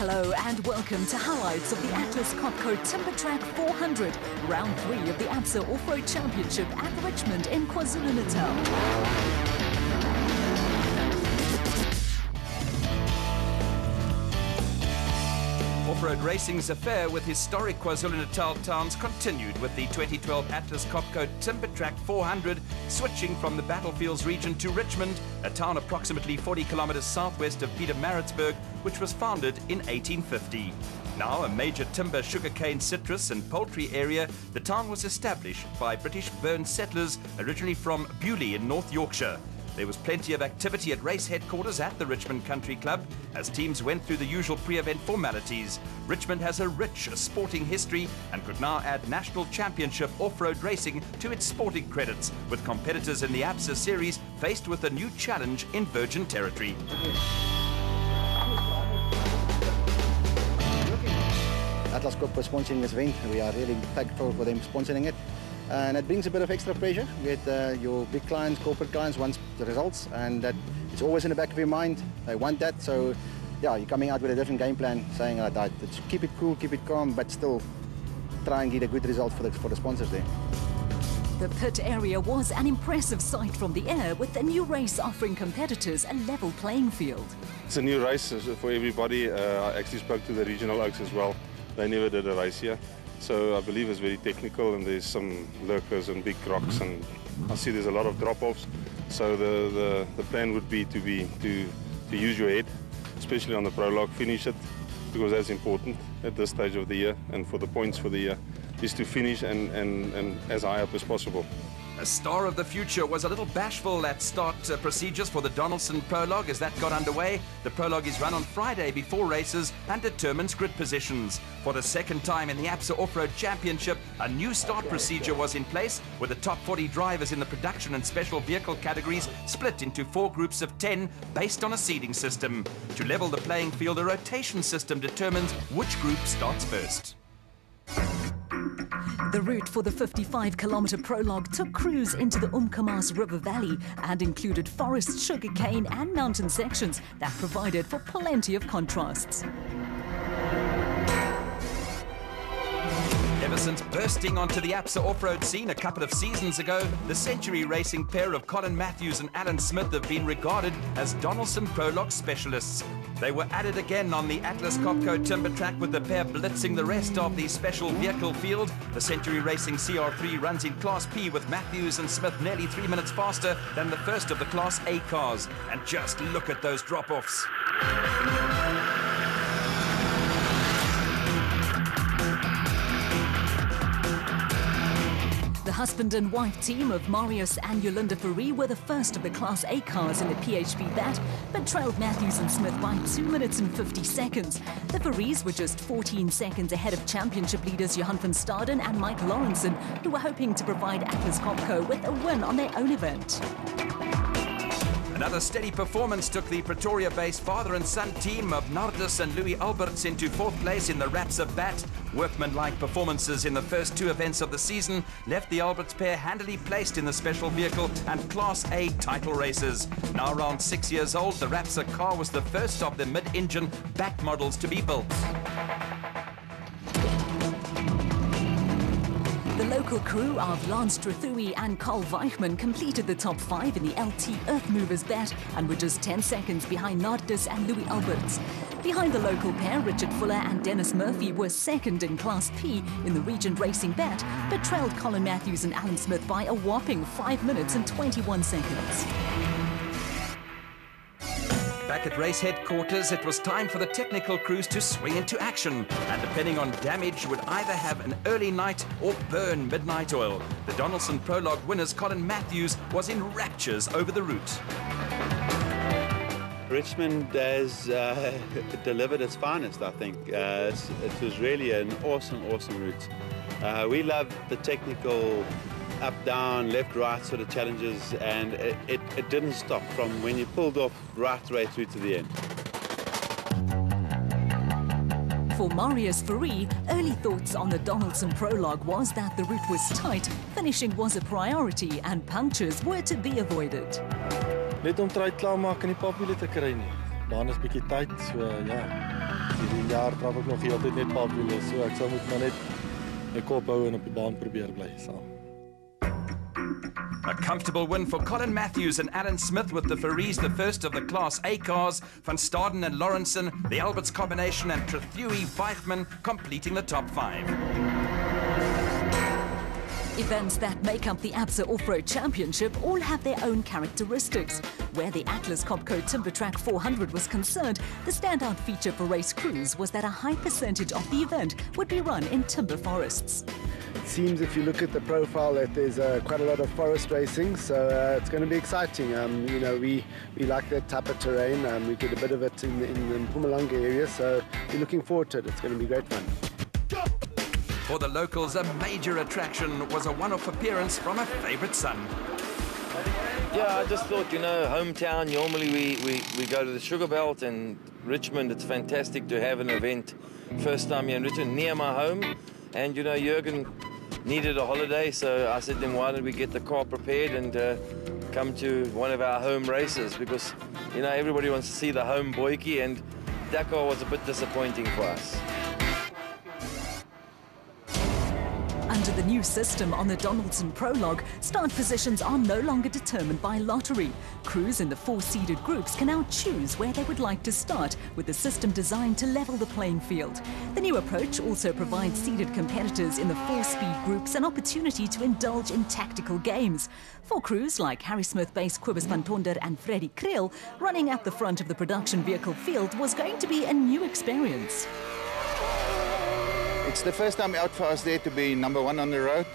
Hello and welcome to highlights of the Atlas Copco Timbertrack 400, round 3 of the ABSA Off-Road Championship at Richmond in KwaZulu-Natal. Off-road racing's affair with historic KwaZulu-Natal towns continued with the 2012 Atlas Copco Timbertrack 400 switching from the Battlefields region to Richmond, a town approximately 40 kilometers southwest of Pietermaritzburg, which was founded in 1850. Now a major timber, sugarcane, citrus and poultry area, the town was established by British Burn settlers originally from Bewley in North Yorkshire. There was plenty of activity at race headquarters at the Richmond Country Club as teams went through the usual pre-event formalities. Richmond has a rich sporting history and could now add national championship off-road racing to its sporting credits, with competitors in the ABSA series faced with a new challenge in Virgin Territory. Atlas Copco sponsoring this event. We are really thankful for them sponsoring it. And it brings a bit of extra pressure. You get your big clients, corporate clients, want the results, and that it's always in the back of your mind. They want that, so yeah, you're coming out with a different game plan, saying like that, keep it cool, keep it calm, but still try and get a good result for the sponsors there. The pit area was an impressive sight from the air, with the new race offering competitors a level playing field. It's a new race for everybody. I actually spoke to the regional oaks as well. They never did a race here. So I believe it's very technical, and there's some lurkers and big rocks, and I see there's a lot of drop-offs. So the plan would be to use your head, especially on the prologue, finish it, because that's important at this stage of the year, and for the points for the year, is to finish and as high up as possible. A star of the future was a little bashful at start procedures for the Donaldson Prologue as that got underway. The Prologue is run on Friday before races and determines grid positions. For the second time in the ABSA Off-Road Championship, a new start procedure was in place, with the top 40 drivers in the production and special vehicle categories split into 4 groups of 10 based on a seeding system. To level the playing field, a rotation system determines which group starts first. The route for the 55-kilometer prologue took crews into the Umkomaas River Valley and included forest, sugarcane and mountain sections that provided for plenty of contrasts. Ever since bursting onto the ABSA off-road scene a couple of seasons ago, the Century Racing pair of Colin Matthews and Alan Smith have been regarded as Donaldson Prologue specialists. They were added again on the Atlas Copco Timbertrack, with the pair blitzing the rest of the special vehicle field. The Century Racing CR3 runs in Class P, with Matthews and Smith nearly 3 minutes faster than the first of the Class A cars. And just look at those drop-offs. The husband and wife team of Marius and Yolinda Fourie were the first of the Class A cars in the PHP bat, but trailed Matthews and Smith by 2 minutes and 50 seconds. The Fouries were just 14 seconds ahead of championship leaders Johan van Staden and Mike Lawrenson, who were hoping to provide Atlas Copco with a win on their own event. Another steady performance took the Pretoria-based father and son team of Nardus and Louis Alberts into 4th place in the Rapsa bat. Workmanlike performances in the first 2 events of the season left the Alberts pair handily placed in the special vehicle and Class A title races. Now around 6 years old, the Rapsa car was the first of the mid-engine back models to be built. The local crew of Lance Trethui and Carl Weichman completed the top 5 in the LT Earth Movers bat and were just 10 seconds behind Nardus and Louis Alberts. Behind the local pair, Richard Fuller and Dennis Murphy were second in Class P in the Regent Racing bat, but trailed Colin Matthews and Alan Smith by a whopping 5 minutes and 21 seconds. Back at race headquarters, it was time for the technical crews to swing into action, and depending on damage, would either have an early night or burn midnight oil. The Donaldson Prologue winners Colin Matthews was in raptures over the route. Richmond has delivered its finest, I think. It was really an awesome route. We love the technical up, down, left, right sort of challenges, and it didn't stop from when you pulled off right through to the end. For Marius Fourie, early thoughts on the Donaldson Prologue was that the route was tight, finishing was a priority and punctures were to be avoided. Net om try klaarmaak en die papwiele te kry nie. Baan is bietjie tyd, so ja. Hierdie jaar trap ek nog heeltyd net papwiele, so ek sal moet maar net my kop hou en op die baan probeer bly saam. A comfortable win for Colin Matthews and Alan Smith with the Faries, the first of the Class A cars. Van Staden and Lawrenson, the Alberts combination, and Trethewey Weichman completing the top 5. Events that make up the ABSA Off-Road Championship all have their own characteristics. Where the Atlas Copco Timbertrack 400 was concerned, the standout feature for race crews was that a high percentage of the event would be run in timber forests. It seems if you look at the profile that there's quite a lot of forest racing, so it's going to be exciting. You know, we like that type of terrain. We get a bit of it in the Mpumalanga area, so we're looking forward to it. It's going to be great fun. For the locals, a major attraction was a one-off appearance from a favourite son. Yeah, I just thought, you know, hometown, normally we go to the Sugar Belt, and Richmond, it's fantastic to have an event. First time here in Richmond, near my home. And, you know, Jürgen needed a holiday, so I said to him, why don't we get the car prepared and come to one of our home races? Because, you know, everybody wants to see the home boykie, and Dakar was a bit disappointing for us. Under the new system on the Donaldson Prologue, start positions are no longer determined by lottery. Crews in the 4-seeded groups can now choose where they would like to start, with the system designed to level the playing field. The new approach also provides seeded competitors in the 4-speed groups an opportunity to indulge in tactical games. For crews like Harry Smith-based Cobus van Tonder and Freddie Kriel, running at the front of the production vehicle field was going to be a new experience. It's the first time out for us there to be number 1 on the road,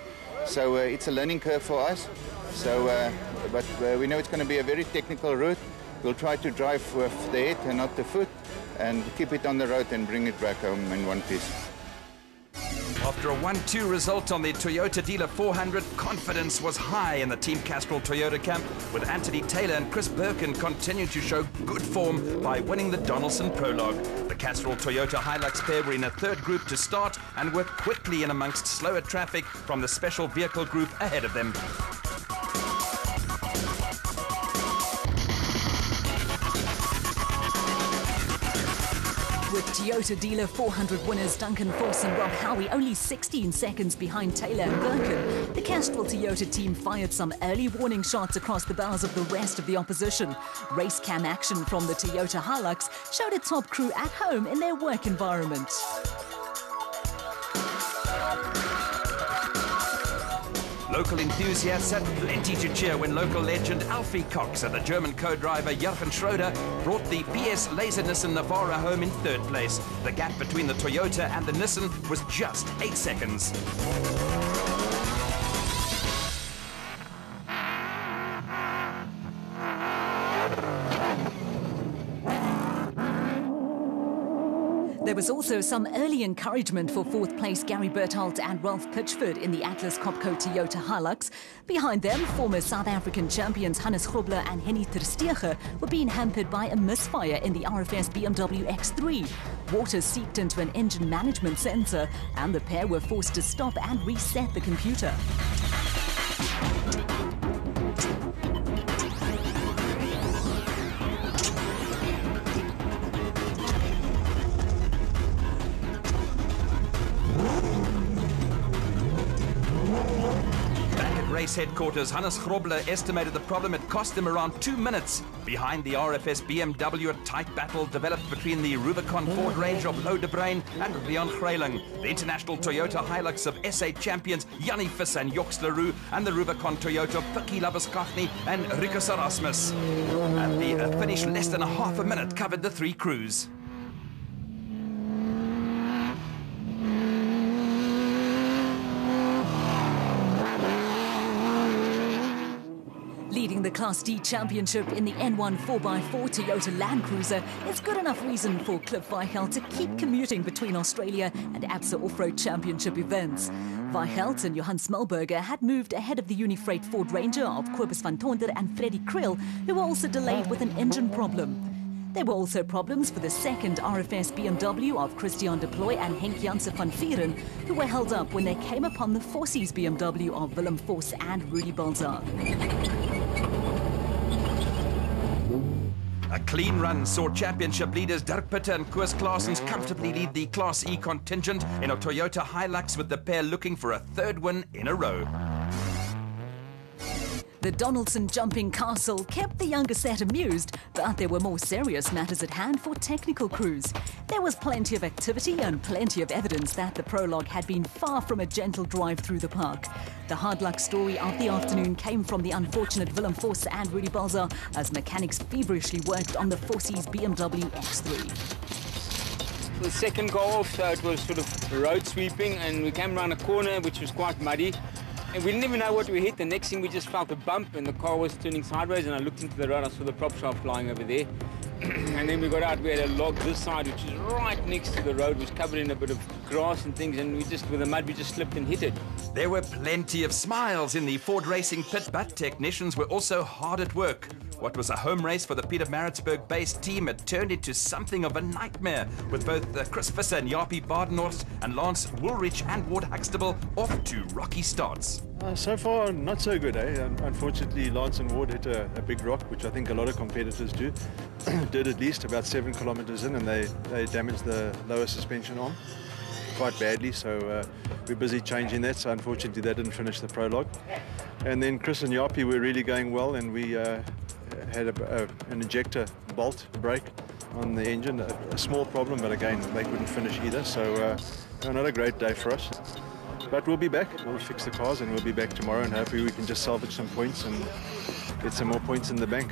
so it's a learning curve for us. So, but we know it's going to be a very technical route. We'll try to drive with the head and not the foot, and keep it on the road and bring it back home in one piece. After a 1-2 result on the Toyota Dealer 400, confidence was high in the Team Castrol Toyota camp, with Anthony Taylor and Chris Birkin continuing to show good form by winning the Donaldson Prologue. The Castrol Toyota Hilux pair were in a third group to start and were quickly in amongst slower traffic from the special vehicle group ahead of them. With Toyota Dealer 400 winners Duncan Force and Rob Howie only 16 seconds behind Taylor and Birkin, the Castrol Toyota team fired some early warning shots across the bows of the rest of the opposition. Race cam action from the Toyota Hilux showed a top crew at home in their work environment. Local enthusiasts had plenty to cheer when local legend Alfie Cox and the German co-driver Jürgen Schroeder brought the BS Laser Nissan Navara home in third place. The gap between the Toyota and the Nissan was just 8 seconds. There was also some early encouragement for fourth place Gary Berthold and Ralph Pitchford in the Atlas Copco Toyota Hilux. Behind them, former South African champions Hannes Grobler and Henny Terstegen were being hampered by a misfire in the RFS BMW X3. Water seeped into an engine management sensor, and the pair were forced to stop and reset the computer. Race headquarters, Hannes Grobler estimated the problem had cost him around 2 minutes. Behind the RFS BMW, a tight battle developed between the Rubicon Ford range of Lou de Bruin and Rian Greiling, the international Toyota Hilux of SA champions Jannie Visser and Joks Leroux, and the Rubicon Toyota of Vicky Labuskachny and Rikus Erasmus. And the finish less than a half a minute covered the 3 crews. Leading the Class D championship in the N1 4x4 Toyota Land Cruiser is good enough reason for Cliff Weichelt to keep commuting between Australia and ABSA Off-Road Championship events. Weichelt and Johan Smelberger had moved ahead of the Unifreight Ford Ranger of Cobus van Tonder and Freddie Kriel, who were also delayed with an engine problem. There were also problems for the second RFS BMW of Christian de Ploy and Henk Janse van Vieren, who were held up when they came upon the Forces BMW of Willem Vos and Rudy Balzac. A clean run saw championship leaders Dirk Pitter and Koos Claessens comfortably lead the Class E contingent in a Toyota Hilux, with the pair looking for a third win in a row. The Donaldson jumping castle kept the younger set amused, but there were more serious matters at hand for technical crews. There was plenty of activity and plenty of evidence that the prologue had been far from a gentle drive through the park. The hard luck story of the afternoon came from the unfortunate Willem Vos and Rudy Balzer as mechanics feverishly worked on the Fossies BMW X3. The second go off, so it was sort of road sweeping, and we came around a corner which was quite muddy. And we didn't even know what we hit. The next thing, we just felt a bump and the car was turning sideways, and I looked into the road, I saw the prop shaft lying over there. And then we got out, we had a log this side, which is right next to the road, was covered in a bit of grass and things, and we just, with the mud, we just slipped and hit it. There were plenty of smiles in the Ford Racing pit, but technicians were also hard at work. What was a home race for the Pietermaritzburg-based team had turned into something of a nightmare, with both Chris Visser and Jaapie Badenhorst and Lance Woolrich and Ward Huxtable off to rocky starts. So far, not so good, eh? Unfortunately, Lance and Ward hit a big rock, which I think a lot of competitors do. Did at least about 7 kilometers in, and they damaged the lower suspension arm quite badly, so we're busy changing that, so unfortunately they didn't finish the prologue. And then Chris and Jaapie were really going well, and we had an ejector bolt break on the engine, a small problem, but again they couldn't finish either, so not a great day for us. But we'll be back, we'll fix the cars, and we'll be back tomorrow, and hopefully we can just salvage some points and get some more points in the bank.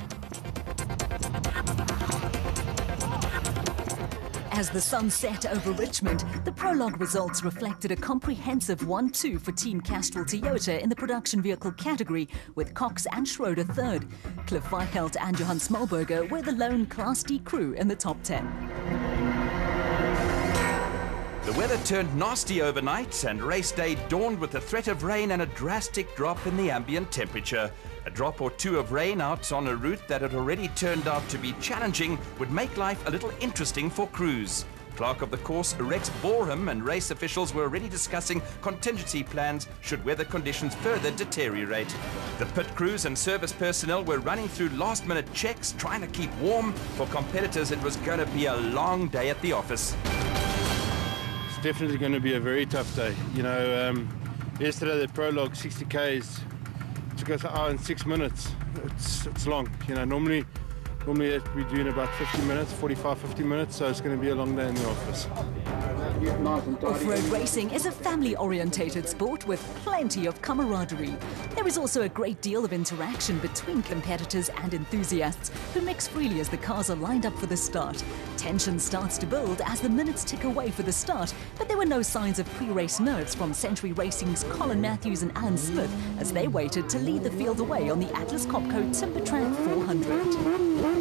As the sun set over Richmond, the prologue results reflected a comprehensive 1-2 for Team Castrol Toyota in the production vehicle category, with Cox and Schroeder third. Cliff Weichelt and Johan Smolberger were the lone Class D crew in the top 10. The weather turned nasty overnight, and race day dawned with the threat of rain and a drastic drop in the ambient temperature. A drop or two of rain out on a route that had already turned out to be challenging would make life a little interesting for crews. Clerk of the course Rex Boreham and race officials were already discussing contingency plans should weather conditions further deteriorate. The pit crews and service personnel were running through last-minute checks, trying to keep warm. For competitors, it was going to be a long day at the office. It's definitely going to be a very tough day. You know, yesterday the prologue 60 Ks took us an hour and 6 minutes. It's long. You know, normally we're doing about 50 minutes, 45-50 minutes, so it's going to be a long day in the office. Off-road racing is a family-orientated sport with plenty of camaraderie. There is also a great deal of interaction between competitors and enthusiasts who mix freely as the cars are lined up for the start. Tension starts to build as the minutes tick away for the start, but there were no signs of pre-race nerves from Century Racing's Colin Matthews and Alan Smith as they waited to lead the field away on the Atlas Copco Timbertrack 400.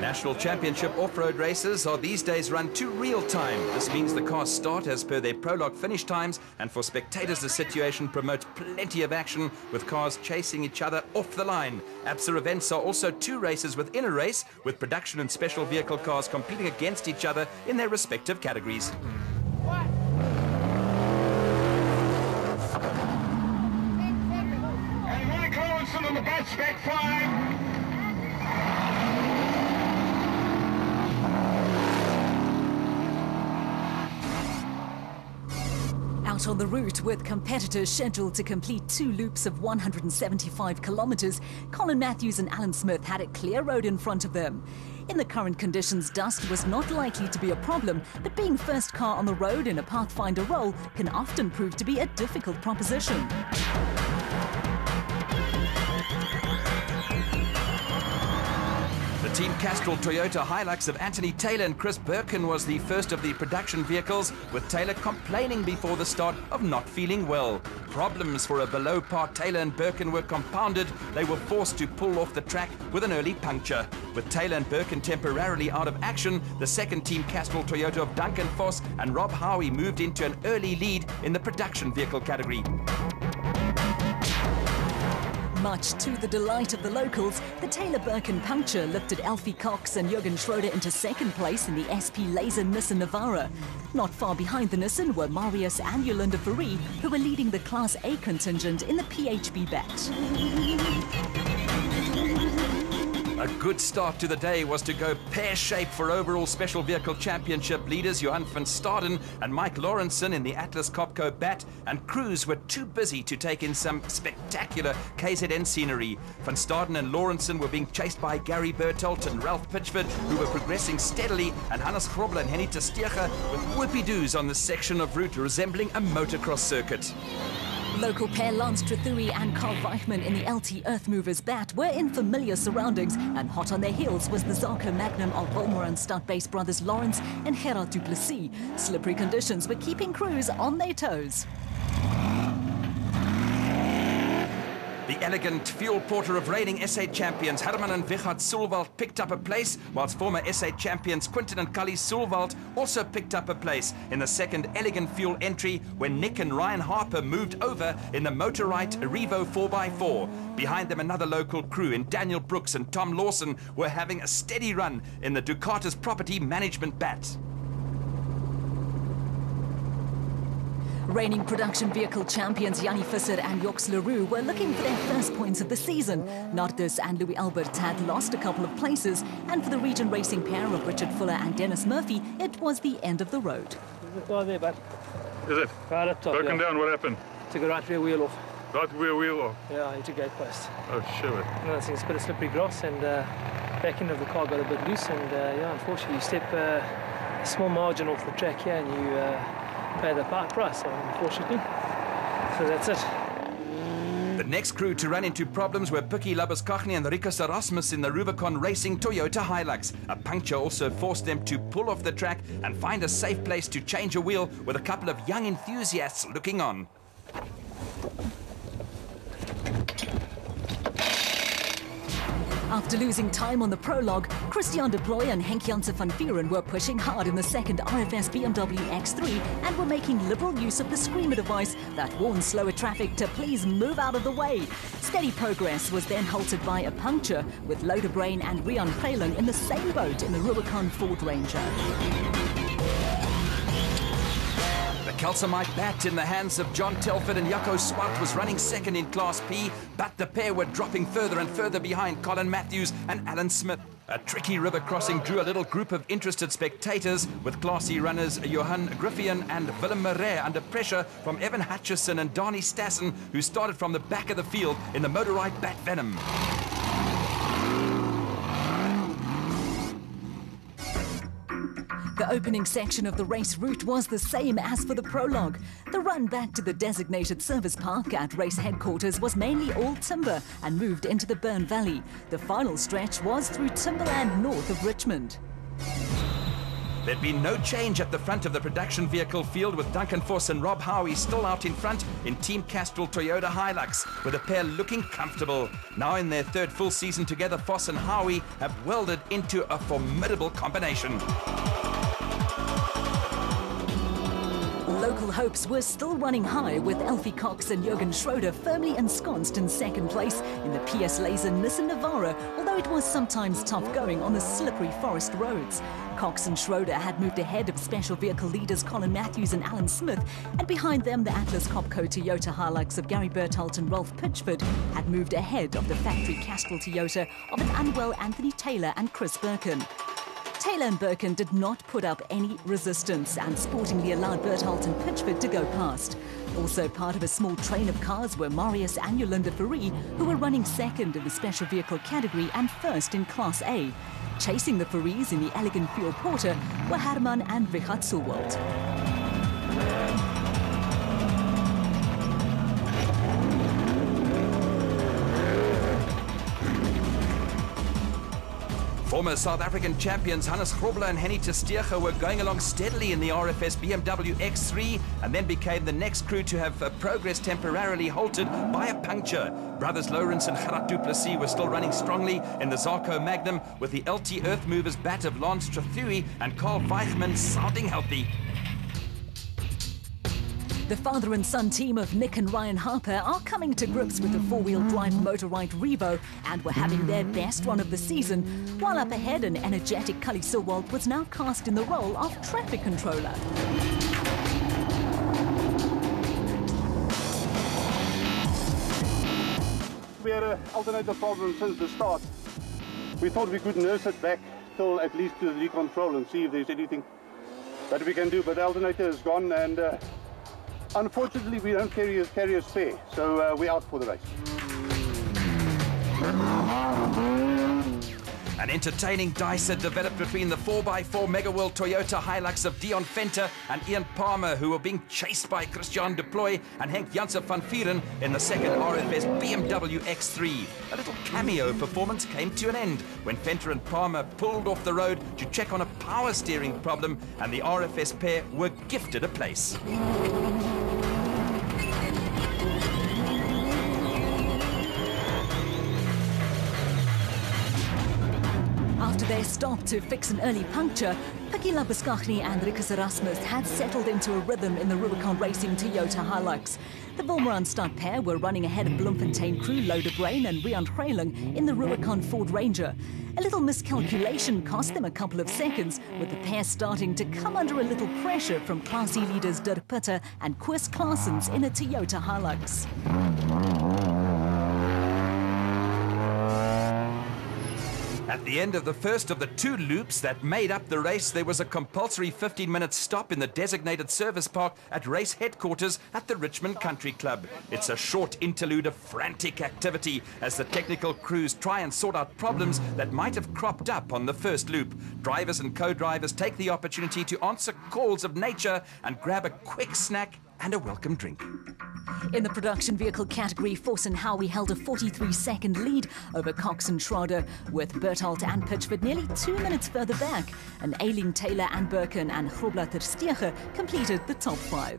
National Championship off-road races are these days run to real time. This means the cars start as per their prologue finish times, and for spectators the situation promotes plenty of action, with cars chasing each other off the line. ABSA events are also 2 races within a race, with production and special vehicle cars competing against each other in their respective categories. And Mike Lawson on the bus, spec 5. Out on the route, with competitors scheduled to complete 2 loops of 175 kilometers, Colin Matthews and Alan Smith had a clear road in front of them. In the current conditions, dust was not likely to be a problem, but being first car on the road in a Pathfinder role can often prove to be a difficult proposition. The Team Castrol Toyota Hilux of Anthony Taylor and Chris Birkin was the first of the production vehicles, with Taylor complaining before the start of not feeling well. Problems for a below-par Taylor and Birkin were compounded. They were forced to pull off the track with an early puncture. With Taylor and Birkin temporarily out of action, the second Team Castrol Toyota of Duncan Voss and Rob Howie moved into an early lead in the production vehicle category. much to the delight of the locals, the Taylor Birkin puncture lifted Elfie Cox and Jürgen Schroeder into second place in the SP Laser Nissan Navara. Not far behind the Nissan were Marius and Yolanda Fourie, who were leading the Class A contingent in the PHB bat. A good start to the day was to go pear-shaped for overall Special Vehicle Championship leaders Johan van Staden and Mike Lawrenson in the Atlas Copco bat, and crews were too busy to take in some spectacular KZN scenery. Van Staden and Lawrenson were being chased by Gary Bertelt and Ralph Pitchford, who were progressing steadily, and Hannes Grobler and Henny Testeger with whoopie-doos on the section of route resembling a motocross circuit. Local pair Lance Trethewey and Carl Weichman in the LT Earthmovers bat were in familiar surroundings, and hot on their heels was the Zarko Magnum of Wilmer and Stadtbase brothers Lawrence and Gerard du Plessis. Slippery conditions were keeping crews on their toes. The elegant fuel porter of reigning SA champions Herman and Wichard Sulwald picked up a place, whilst former SA champions Quinton and Cully Sulwald also picked up a place in the second elegant fuel entry when Nick and Ryan Harper moved over in the Motorite Revo 4x4. Behind them, another local crew in Daniel Brooks and Tom Lawson were having a steady run in the Ducatis Property Management bat. Reigning production vehicle champions Jannie Visser and Joks Leroux were looking for their first points of the season. Nardus and Louis Albert had lost a couple of places, and for the region racing pair of Richard Fuller and Dennis Murphy, it was the end of the road. Is it? Right up top, broken down, what happened? Took a right rear wheel off. Right rear wheel off? Yeah, into gate post. Oh, shit. And I think it's a bit of slippery grass, and back end of the car got a bit loose, and yeah, unfortunately you step a small margin off the track here and you pay the price, unfortunately. So that's it. The next crew to run into problems were Pikkie Labuskaghni and Rikus Erasmus in the Rubicon Racing Toyota Hilux. A puncture also forced them to pull off the track and find a safe place to change a wheel, with a couple of young enthusiasts looking on. After losing time on the prologue, Christian de Ploy and Henk Janssen van Vieren were pushing hard in the second RFS BMW X3 and were making liberal use of the screamer device that warns slower traffic to please move out of the way. Steady progress was then halted by a puncture, with Loderbrain and Rian Phelan in the same boat in the Rubicon Ford Ranger. The calcimite bat in the hands of John Telford and Jaco Swart was running second in Class P, but the pair were dropping further and further behind Colin Matthews and Alan Smith. A tricky river crossing drew a little group of interested spectators, with Class E runners Johan Griffian and Willem Marais under pressure from Evan Hutchison and Donnie Stassen, who started from the back of the field in the Motorite Bat Venom. The opening section of the race route was the same as for the prologue. The run back to the designated service park at race headquarters was mainly all timber and moved into the Burn Valley. The final stretch was through timberland north of Richmond. There'd been no change at the front of the production vehicle field, with Duncan Voss and Rob Howie still out in front in Team Castrol Toyota Hilux, with the pair looking comfortable. Now in their third full season together, Voss and Howie have welded into a formidable combination. Local hopes were still running high, with Elfie Cox and Jürgen Schroeder firmly ensconced in second place in the PS Laser Nissan Navara, although it was sometimes tough going on the slippery forest roads. Cox and Schroeder had moved ahead of special vehicle leaders Colin Matthews and Alan Smith, and behind them the Atlas Copco Toyota Hilux of Gary Bertelt and Ralph Pitchford had moved ahead of the factory Castrol Toyota of an unwell Anthony Taylor and Chris Birkin. Taylor and Birkin did not put up any resistance and sportingly allowed Bertelt and Pitchford to go past. Also part of a small train of cars were Marius and Yolanda Fourie, who were running second in the special vehicle category and first in Class A. Chasing the Fouries in the elegant fuel porter were Herman and Wichard Sulwald. Former South African champions Hannes Grobler and Henny Testeger were going along steadily in the RFS BMW X3, and then became the next crew to have progress temporarily halted by a puncture. Brothers Lawrence and Gerard du Plessis were still running strongly in the Zarko Magnum, with the LT Earthmovers bat of Lance Trethewey and Carl Weichman sounding healthy. The father and son team of Nick and Ryan Harper are coming to grips with the four-wheel drive Motorite Revo and were having their best run of the season, while up ahead an energetic Kali Sowald was now cast in the role of traffic controller. We had an alternator problem since the start. We thought we could nurse it back till at least to the recontrol and see if there's anything that we can do, but the alternator is gone, and unfortunately we don't carry a spare, so we're out for the race. An entertaining dice had developed between the 4x4 Mega World Toyota Hilux of Dion Venter and Ian Palmer, who were being chased by Christian de Plooy and Henk Janssen van Vieren in the second RFS BMW X3. A little cameo performance came to an end when Venter and Palmer pulled off the road to check on a power steering problem, and the RFS pair were gifted a place. After their stop to fix an early puncture, Pikkie Labuschagne and Rikus Erasmus had settled into a rhythm in the Rubicon Racing Toyota Hilux. The Wilmaranstad pair were running ahead of Bloemfontein crew Lodebrain and Rian Hreiling in the Rubicon Ford Ranger. A little miscalculation cost them a couple of seconds, with the pair starting to come under a little pressure from Class E leaders Dirk Pitter and Koos Claessens in a Toyota Hilux. At the end of the first of the two loops that made up the race, there was a compulsory 15-minute stop in the designated service park at race headquarters at the Richmond Country Club. It's a short interlude of frantic activity as the technical crews try and sort out problems that might have cropped up on the first loop. Drivers and co-drivers take the opportunity to answer calls of nature and grab a quick snack and a welcome drink. In the production vehicle category, Force and Howie held a 43-second lead over Cox and Schrader, with Berthold and Pitchford nearly 2 minutes further back. And Aileen Taylor and Birken and Grobler ter Steege completed the top 5.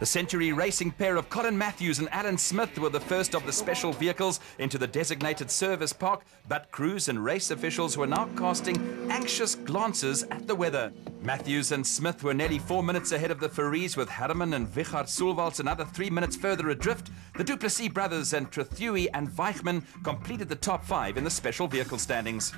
The Century Racing pair of Colin Matthews and Alan Smith were the first of the special vehicles into the designated service park, but crews and race officials were now casting anxious glances at the weather. Matthews and Smith were nearly 4 minutes ahead of the Faries, with Harriman and Wichard Soelwalds another 3 minutes further adrift. The Duplessis brothers and Trethewey and Weichman completed the top 5 in the special vehicle standings.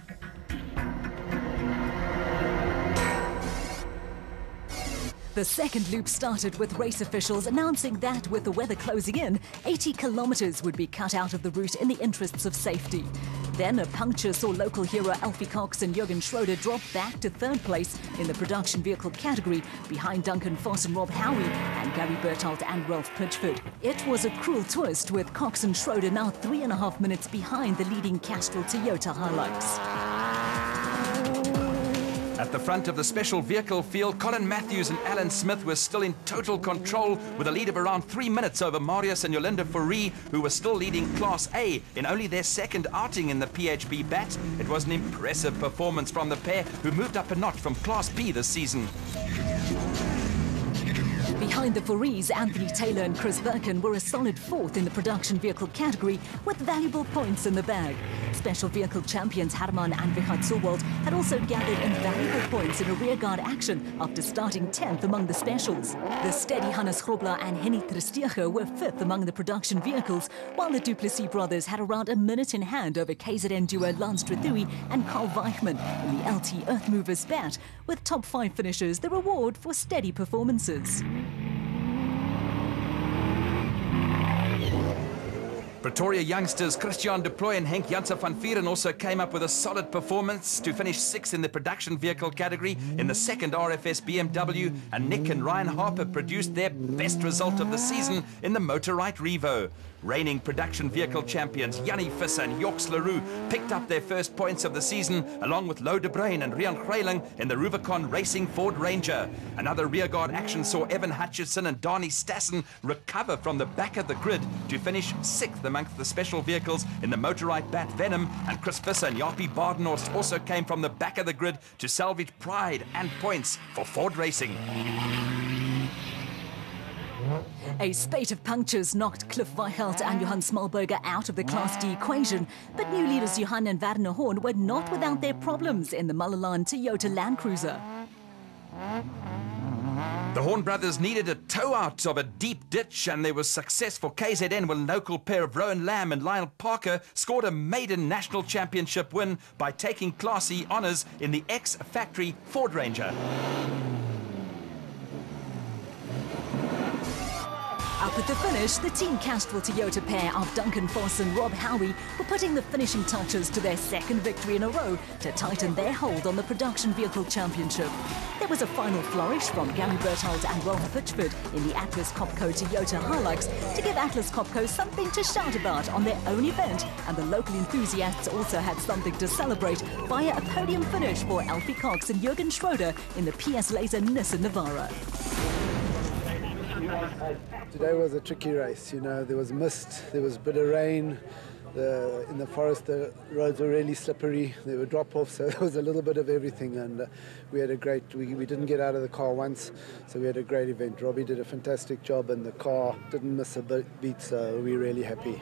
The second loop started with race officials announcing that with the weather closing in, 80 kilometres would be cut out of the route in the interests of safety. Then a puncture saw local hero Alfie Cox and Jürgen Schroeder drop back to third place in the production vehicle category, behind Duncan Foss and Rob Howie and Gary Berthold and Ralph Pitchford. It was a cruel twist, with Cox and Schroeder now 3.5 minutes behind the leading Castrol Toyota Hilux. At the front of the special vehicle field, Colin Matthews and Alan Smith were still in total control, with a lead of around 3 minutes over Marius and Yolanda Fourie, who were still leading Class A in only their second outing in the PHB BAT. It was an impressive performance from the pair, who moved up a notch from Class B this season. Behind the Fouries, Anthony Taylor and Chris Birken were a solid fourth in the production vehicle category, with valuable points in the bag. Special vehicle champions Harman and Wichard Soelwald had also gathered invaluable points in a rearguard action after starting 10th among the specials. The steady Hannes Grobler and Henny ter Steege were 5th among the production vehicles, while the Duplessis brothers had around a minute in hand over KZN duo Lance Trethewey and Carl Weichman in the LT Earthmovers BAT, with top 5 finishers the reward for steady performances. Pretoria youngsters Christian de Plooy and Henk Janssen van Vieren also came up with a solid performance to finish 6th in the production vehicle category in the second RFS BMW, and Nick and Ryan Harper produced their best result of the season in the Motorite Revo. Reigning production vehicle champions Jannie Visser and Joks Leroux picked up their first points of the season, along with Lodebrain and Rian Hreiling in the Rubicon Racing Ford Ranger. Another rearguard action saw Evan Hutchison and Dani Stassen recover from the back of the grid to finish 6th amongst the special vehicles in the Motorite BAT Venom, and Chris Visser and Jaapie Badenhorst also came from the back of the grid to salvage pride and points for Ford Racing. A spate of punctures knocked Cliff Weichelt and Johan Smallberger out of the Class D equation, but new leaders Johan and Werner Horn were not without their problems in the Mullilan Toyota Land Cruiser. The Horn brothers needed a tow out of a deep ditch, and there was success for KZN when local pair of Rowan Lamb and Lionel Parker scored a maiden national championship win by taking Class E honours in the ex-factory Ford Ranger. Up at the finish, the Team Castrol Toyota pair of Duncan Foss and Rob Howie were putting the finishing touches to their second victory in a row to tighten their hold on the Production Vehicle Championship. There was a final flourish from Gary Berthold and Ralph Pitchford in the Atlas Copco Toyota Hilux to give Atlas Copco something to shout about on their own event, and the local enthusiasts also had something to celebrate via a podium finish for Alfie Cox and Jürgen Schroeder in the PS Laser Nissan Navara. Today was a tricky race, you know, there was mist, there was a bit of rain, in the forest the roads were really slippery, there were drop-offs, so there was a little bit of everything, and we had a great, we didn't get out of the car once, so we had a great event. Robbie did a fantastic job and the car didn't miss a beat, so we're really happy.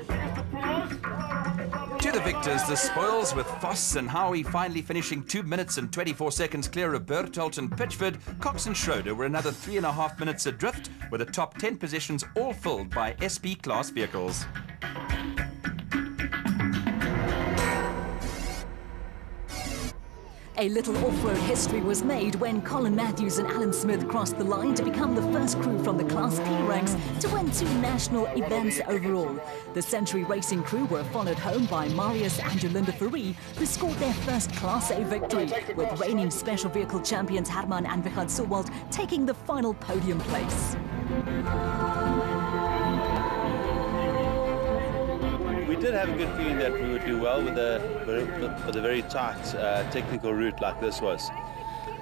To the victors, the spoils, with Foss and Howie finally finishing 2 minutes and 24 seconds clear of Berthold and Pitchford. Cox and Schroeder were another 3.5 minutes adrift, with the top 10 positions all filled by SP class vehicles. A little off-road history was made when Colin Matthews and Alan Smith crossed the line to become the first crew from the Class P ranks to win 2 national events overall. The Century Racing crew were followed home by Marius and Jolinda Fourie, who scored their first Class A victory, with reigning Special Vehicle champions Herman and Richard Sowald taking the final podium place. We did have a good feeling that we would do well with a very tight technical route like this was.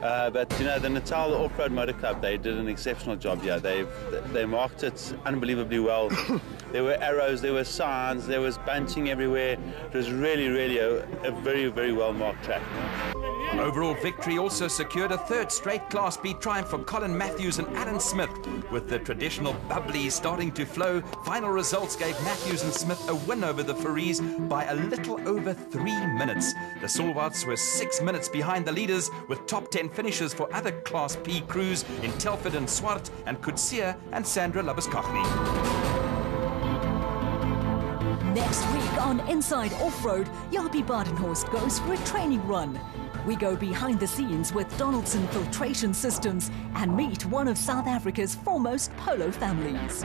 But you know, the Natal Off-Road Motor Club, they did an exceptional job here. They marked it unbelievably well. There were arrows, there were signs, there was bunching everywhere. It was really, really a very, very well marked track. Overall victory also secured a third straight Class B triumph for Colin Matthews and Alan Smith. With the traditional bubbly starting to flow, final results gave Matthews and Smith a win over the Fouries by a little over 3 minutes. The Solwarts were 6 minutes behind the leaders, with top 10 finishes for other Class P crews in Telford and Swart and Kutsia and Sandra Labuskachny. Next week on Inside Off-Road, Jaapie Badenhorst goes for a training run. We go behind the scenes with Donaldson Filtration Systems and meet one of South Africa's foremost polo families.